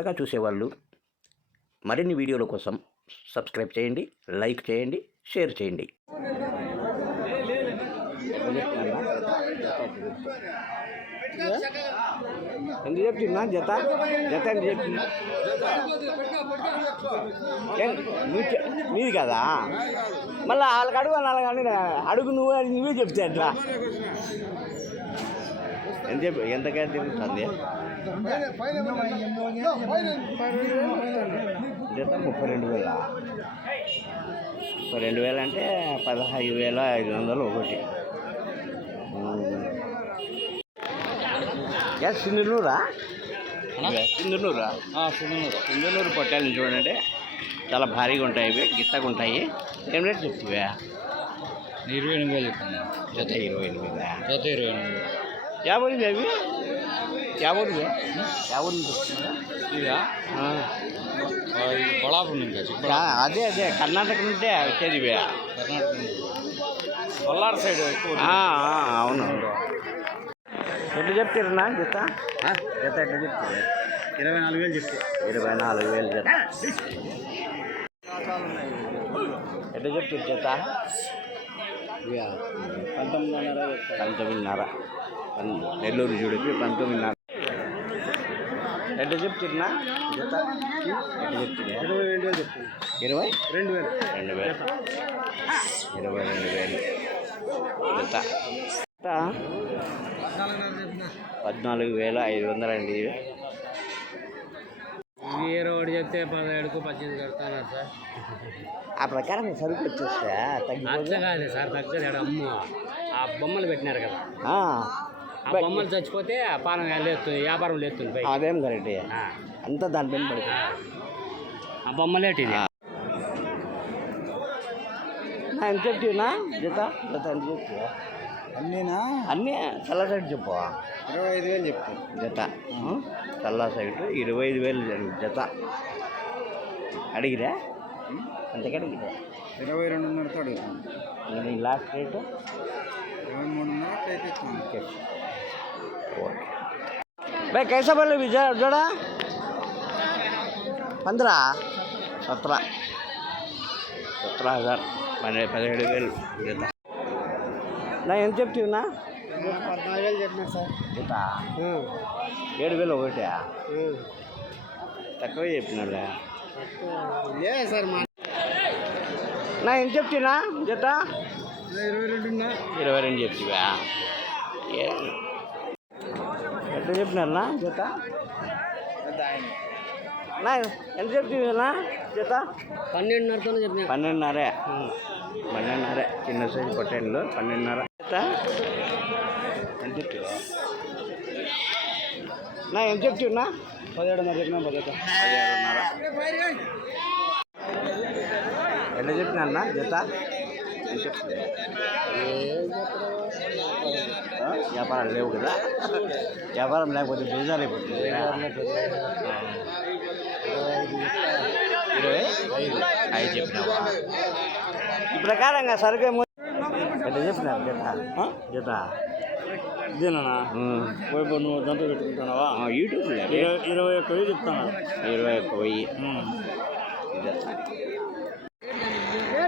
కొత్తగా చూసేవాళ్ళు మరిన్ని వీడియోల కోసం సబ్స్క్రైబ్ చేయండి లైక్ చేయండి షేర్ చేయండి. ఎందుకు చెప్తున్నా? జత జత ఎందుకు చెప్తున్నా? మీది నీది కదా? మళ్ళీ వాళ్ళకి అడుగు అనాలి కానీ అడుగు నువ్వు అని నువ్వే చెప్తే అట్లా ఎంత చెప్పి ఎంతకైనా తిరుగుతుంది జత ముప్పై రెండు వేల ముప్పై రెండు వేలు అంటే పదహైదు వేల ఐదు వందలు. ఒకటి ఎస్ సింధునూరా సింధునూరా. సింధునూరు పొట్టాలని చూడండి. చాలా భారీగా ఉంటాయి ఇవి గిత్తగా ఉంటాయి. ఏం రేట్ చెప్తివా ఇరవై ఎనిమిది వేలు చెప్తాను జత ఇరవై ఎనిమిది జత ఇరవై ఎనిమిది యాభై అవి? ఆ, అదే అదే కర్ణాటక నుండే వచ్చేది ఇవి కర్ణాటక నుంచి. కొల్లారు సైడ్ ఎక్కువ ఆ, ఆ, అవును ఎట్లా చెప్తారన్నా జత జత ఎట్లా చెప్తారు ఇరవై నాలుగు వేలు చెప్తే ఇరవై నాలుగు వేలు జత ఎట్లా చెప్తారు జత పంతొమ్మిదిన్నర పంతొమ్మిదిన్నర నెల్లూరు చూడకి పంతొమ్మిదిన్నర ఎట్లా చెప్తున్నా? జత ఎట్లా చెప్తున్నా ఇరవై? రెండు వేలు. చెప్తాను ఇరవై రెండు వేలు. రెండు వేలు ఇరవై రెండు వేలు. జత. పద్నాలుగు వేల ఐదు వందలు అండి ఇవి. వేరే ఒకటి చెప్తే పదిహేడుకు పద్దెనిమిది కడతాను సార్? ఆ ప్రకారం సరుకు వచ్చేస్తే తగ్గిపోతే కాదు సార్ తగ్గదు. అమ్మ. ఆ బొమ్మలు పెట్టినారు కదా. బొమ్మలు చచ్చిపోతే ఆ పానం లేస్తుంది? వ్యాపారం లేస్తుంది. అదేం కరెక్ట్. ఆ, అంతా దానిపైన పడుతుంది. ఆ. బొమ్మలేటి ఎంత చెప్తున్నా జత? జత ఎంత చెప్తున్నా అన్నీనా? అన్నీ చల్ల సైడ్ చెప్పు. ఇరవై ఐదు వేలు చెప్తాను జత. చల్ల సైడ్ ఇరవై ఐదు వేలు జత. అడిగిరా? అంతకి అడిగిరా? ఇరవై రెండున్నరతో అడుగుతాను. Last rate? ఇరవై మూడున్నర ఓకే ఓకే भाई कैसा बोले विजय जोड़ा पंद्रह सत्रह సత్రా హజార్ పన్నె పదిహేడు వేలు జత నా ఎంత చెప్తున్నా పద్నాలుగు వేలు చెప్పినారు సార్ జత ఏడు వేలు ఒకటి తక్కువ చెప్పినాలే లేదు సార్ మా నా ఎంత చెప్తున్నా జత ఇరవై రెండున్నా ఇరవై రెండు చెప్తివా ఏ ఎట్లా చెప్పినారన్నా? జత? ఎంత చెప్తున్నా జత? పన్నెండున్నరతో చెప్పిన. పన్నెండున్నరే. పన్నెండున్నరే. చిన్న సైజు పొట్టేళ్ళు పన్నెండున్నర. జత? ఎంత చెప్తున్నా నా ఎంత చెప్తున్నా పదిహేడున్నర చెప్పిన పదిహేడు పదిహేడున్నర. ఎట్లా చెప్పినా జత? వ్యాపారాలు లేవు కదా? వ్యాపారం లేకపోతే బేజారు అయిపోతుంది. ఇరవై ఐదు ఐదు చెప్పినావా? ఈ ప్రకారంగా సరుకు ఎట్లా చెప్పినారు జత? జత ఇదేనా. వైపు నువ్వు దాంట్లో పెట్టుకుంటున్నావా? యూట్యూబ్లో ఇరవై ఇరవై ఒక్క వేలు చెప్తాను ఇరవై ఒక్క వెయ్యి.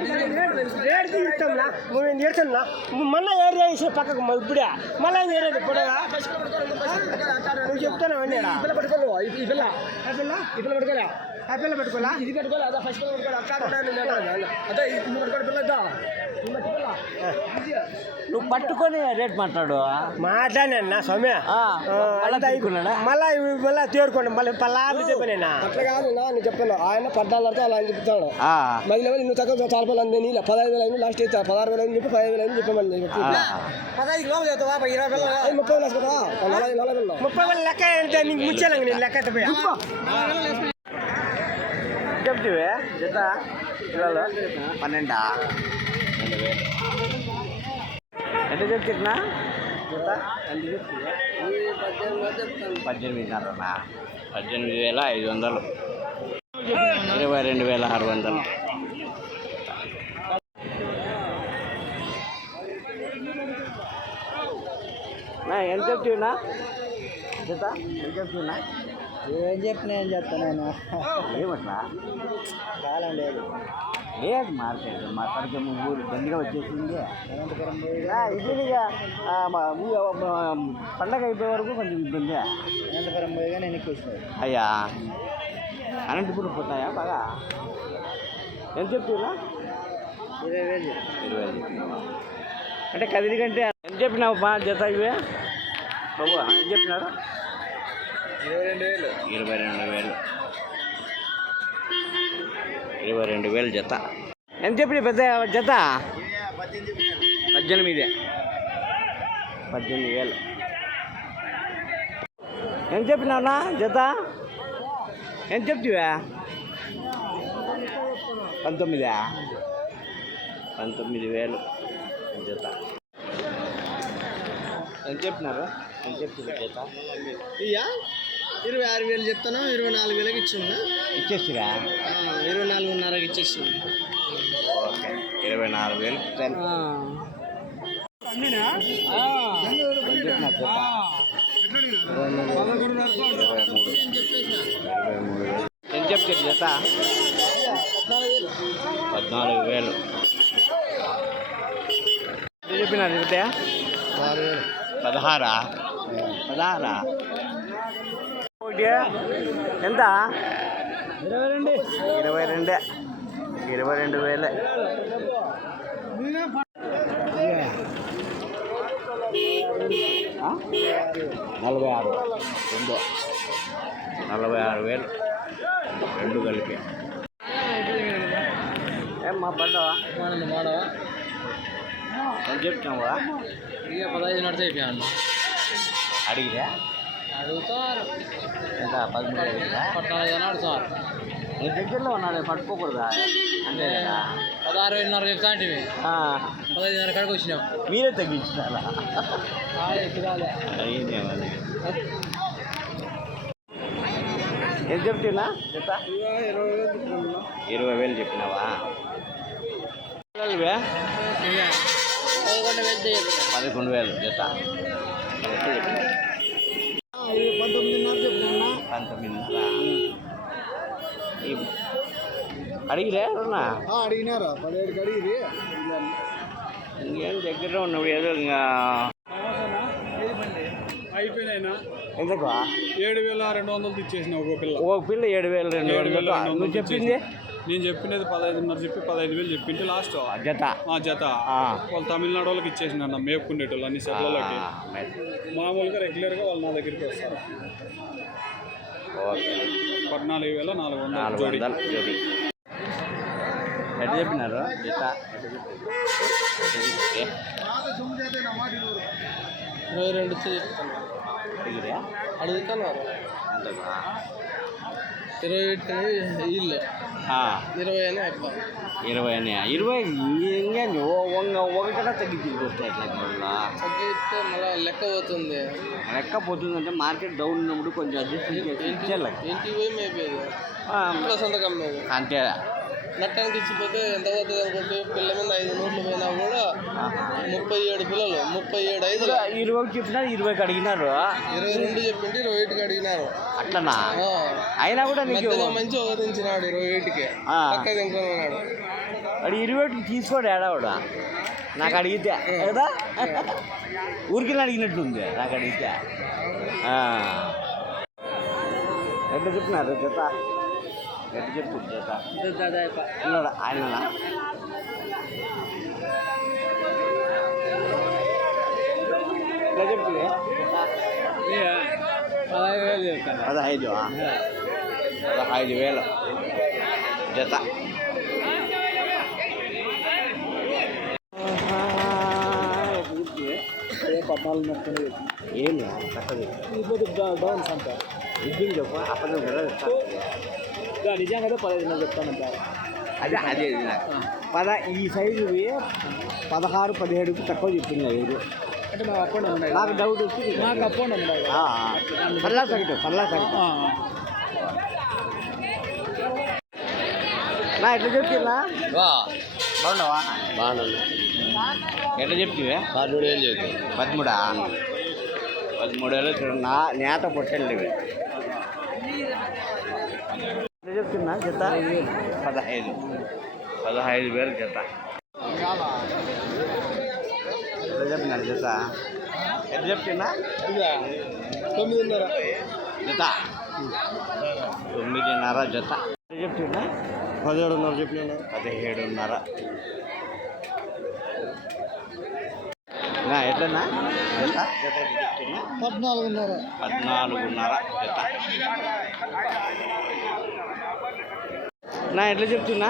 రేట్ తీస్తాంలా మేము నేర్చున్నా మళ్ళీ ఏరియా వేసే పక్కకు ఇప్పుడే. మళ్ళీ ఏరియా ఇప్పుడు. నువ్వు చెప్తాను అన్నీ పిల్ల పట్టుకోలు ఈ పిల్ల. ఈ పిల్ల పట్టుకోలే ఆ పిల్ల పెట్టుకోలే ఇది పెట్టుకోలే అదే ఫస్ట్ పిల్ల పెట్టుకోలే అక్కడ అదే? ఇది. నువ్వు పట్టుకొని రేట్ మాట్లాడు. మాట్లాడినా సౌమ్య? ఆ, మళ్ళా? మళ్ళీ తేరుకోండి మళ్ళీ పల్లాపి చెప్పాను అట్లా కాదు నా నేను చెప్పాను. ఆయన పద్నాలుగు అలా అని చెప్తాను ఆ, మళ్ళీ నువ్వు తక్కువ చాలా పనులు అంది నీళ్ళ పదహైదు వేలు అయింది లాస్ట్ అయితే పదహారు వేలు అని చెప్పి పదహైదు వేలు అని చెప్పమని. పదహైదు కిలోలు ఇరవై వేలు ముప్పై వేలు వేసుకుంటా నలభై నలభై వేలు ముప్పై వేలు లెక్క అంటే నీకు ముచ్చాలంగా నేను లెక్క ఎత్తపోయా? చెప్తివే జత? పిల్లలు? పన్నెండా? రెండు వేలు ఎంత చెప్తున్నా జత పద్దెనిమిదిన్నరనా పద్దెనిమిది వేల ఐదు వందలు. ఇరవై రెండు వేల ఆరు వందలు. ఎంత చెప్తున్నా జత? ఎంత చెప్తున్నా ఏం చెప్పినా ఏం చెప్తాను ఏమట్లా? కాలం లేదు. లేదు మార్కెట్ మా సరికి ఊరు బండిగా వచ్చేసింది. ఇదిగా పండగ అయిపోయే వరకు కొంచెం ఇబ్బంది. అనంతపురం పోయిగా నేను ఎక్కువ అయ్యా అనంతపురం పోతాయా బాగా? ఎంత చెప్తున్నా ఇరవై వేలు ఇరవై చెప్పినావా? అంటే కదిరి కంటే ఎంత చెప్పినావు బా జత ఇవే? బాబు ఎంత చెప్పినారు? ఇరవై రెండు వేలు. ఇరవై రెండు వేలు. ఇరవై రెండు వేలు జత. ఎంత చెప్పిన పెద్ద జత? పద్దెనిమిది. పద్దెనిమిది వేలు. ఎంత చెప్పినావునా జత? ఎంత చెప్తివా? పంతొమ్మిదా. పంతొమ్మిది వేలు జత. ఎంత చెప్పినారు? ఎంత చెప్తుంది జత? ఇయ్యా? ఇరవై ఆరు వేలు చెప్తాను ఇరవై నాలుగు వేలకు ఇచ్చిందా ఇచ్చేసిరా? ఇరవై నాలుగున్నరకి ఇచ్చేసి ఓకే ఇరవై నాలుగు వేలు. ఎంత చెప్తారు జత? పద్నాలుగు వేలు. చెప్పినారు చెప్తే ఆరు వేలు. పదహారా? పదహారా? ఒకటి ఎంత? ఇరవై రెండు. ఇరవై రెండే. ఇరవై రెండు వేలే? నలభై ఆరు. రెండు నలభై ఆరు వేలు. రెండు కలిపి. ఏం మా పడ్డావా? మాడవా చెప్తున్నావా? ఇక పదహైదు నడిచి అడిగిరా? అడుగుతారు ఎంత పదమూడు అడిగిరా పద్నాలుగు నడుతారు నీ దగ్గరలో ఉన్నాడే పట్టుకోకూడదా అంతే కదా పదహారు వేలున్నర చెప్తా అంటే ఆ, పదహైదున్నర కాడికి వచ్చినాం మీరే తగ్గించినారా ఎత్తురాలే అయ్యిందేమని ఎంత చెప్తున్నా జత ఇరవై వేలు ఇరవై వేలు చెప్పినావా పిల్లలవే? పదకొండు వేలు చేయదు పదకొండు వేలు జత ఎంత చెప్పినావు? పంతొమ్మిదిన్నర చెప్తున్నా పంతొమ్మిదిన్నర. ఈ అడిగిరే ఎవరన్నా? అడిగినారా? పదిహేడు అడిగిరి. ఇంకేం దగ్గర ఉన్నప్పుడు ఏదో ఇంకా అయిపోయినాయినా? ఎందుకు? ఏడు వేల రెండు వందలు ఇచ్చేసిన ఒక పిల్ల. ఒక పిల్ల ఏడు వేలు రెండు ఏడు వేలు వేల రెండు నువ్వు వందలు చెప్పింది నేను చెప్పినది పదహైదున్నర చెప్పి పదహైదు వేలు చెప్పింటే లాస్ట్. ఆ జత. ఆ జత. వాళ్ళు తమిళనాడు వాళ్ళకి ఇచ్చేసిన అన్న మేపుకునేటోళ్ళు అన్ని సెట్లలోకి. మామూలుగా రెగ్యులర్గా వాళ్ళు నా దగ్గరికి వస్తారు. ఓకే. పద్నాలుగు వేల నాలుగు వందలు జోడి. ఎట్లా చెప్పినారు? జత. ఇరవై రెండు అడుగుతాను ఇరవై ఇల్లు. ఇరవై అని ఇరవై అని. తగ్గించి తగ్గిస్తే మళ్ళీ లెక్క పోతుంది. లెక్క పోతుందంటే మార్కెట్ డౌన్ ఉన్నప్పుడు కొంచెం అడ్జస్ట్ ఇంటికి పోయి మేపేది. సొంతకం అంతే. నట్టానికి ఇచ్చిపోతే ఎంత పోతుంది అనుకుంటే పిల్ల మీద ఐదు నోట్లు పోయినా కూడా. ముప్పై ఏడు పిల్లలు ముప్పై ఏడు ఐదులు. ఇరవైకి చెప్పినారు ఇరవైకి అడిగినారు. ఇరవై రెండు చెప్పింటే ఇరవై ఒకటికి అడిగినారు. అట్లనా. అయినా కూడా నీకు మంచి ఒకటించినాడు ఇరవై ఒకటికి ఆ. పక్క తింటున్నాడు వాడు ఇరవై ఒకటికి తీసుకోడు ఏడావాడు. నాకు అడిగితే కదా? ఊరికి అడిగినట్టుంది నాకు అడిగితే. ఎట్లా చెప్పినారు జత ఎట్లా చెప్తుంది జత ఉన్నాడా ఆయననా ఎట్లా చెప్తుంది పదహైదు వేలు చెప్తాను పదహైదు పదహైదు వేలు జత పద్నాలుగు నడుతుంది ఏం తక్కువ ఇప్పుడు డౌన్ సంత ఇద్దరు చెప్పు అప్పుడు కదా నిజంగా పదహైదు చెప్తానంట అదే అదే ఇది నాకు. పద ఈ సైజు పదహారు పదిహేడుకి తక్కువ చెప్పింది ఐదు అంటే నాకు అప్పుడు ఉన్నాయి నాకు డౌట్ వచ్చి నాకు అప్పుడు ఉన్నాయి ఆ, పల్లా సగటు పల్లా సగటు నా ఎట్లా చెప్తున్నా బాగున్నావా? బాగుంది ఎట్లా చెప్తివే పదమూడు వేలు చెప్పి. పదమూడా? పదమూడు వేలు. నా నేత పొట్టండి చెప్తున్నా జత? పదహైదు. పదహైదు వేలు జత. ఎంత జత? ఎంత చెప్తున్నా తొమ్మిదిన్నర. జత? తొమ్మిదిన్నర జత. చెప్తున్నా పదిహేడున్నర చెప్పినా పదిహేడున్నర. నా, ఎట్లన్నా? జత? జత చెప్తున్నా పద్నాలుగున్నర. పద్నాలుగున్నర జత. నా ఎట్లా చెప్తున్నా?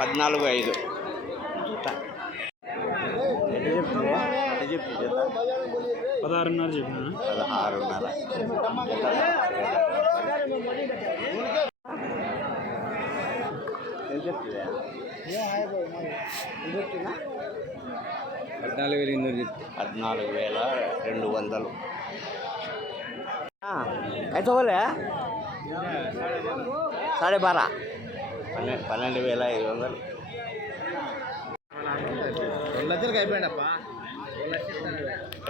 పద్నాలుగు ఐదు. ఎట్లా చెప్తున్నా ఎట్లా చెప్తు జత? పదహారున్నర చెప్పినా? పదహారున్నర. పద్నాలుగు వేలు ఎనిమిది పద్నాలుగు వేల రెండు వందలు. అయితే సాడే బారా పన్నెండు పన్నెండు వేల ఐదు వందలు రెండు లక్షలకి అయిపోయాడప్ప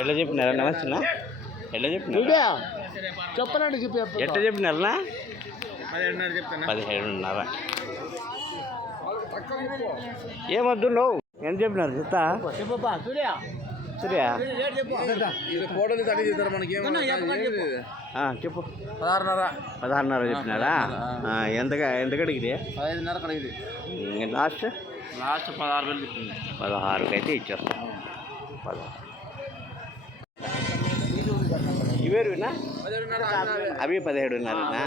ఎట్లా చెప్పినారా నమస్తేనా ఎట్లా చెప్పినారా చెప్పనండి చెప్పి ఎట్లా చెప్పినారనా పదిహేడున్నర చెప్తాను పదిహేడున్నర ఏమొద్దు నువ్వు ఎంత చెప్పినారు చెత్త చెప్పబ్బా సూర్య సూర్య ఫోటోలు తడి చేస్తారు మనకి ఆ, చెప్పు పదహారున్నర పదహారున్నర చెప్పినారా ఆ, ఎంతగా ఎంత కడిగితే పదహైదున్నర కడిగింది లాస్ట్ లాస్ట్ పదహారు వేలు చెప్తుంది పదహారుకి అయితే ఇచ్చేస్తాం పదహారు ఇవేరునా పదిహేడున్నర అవి పదిహేడున్నరనా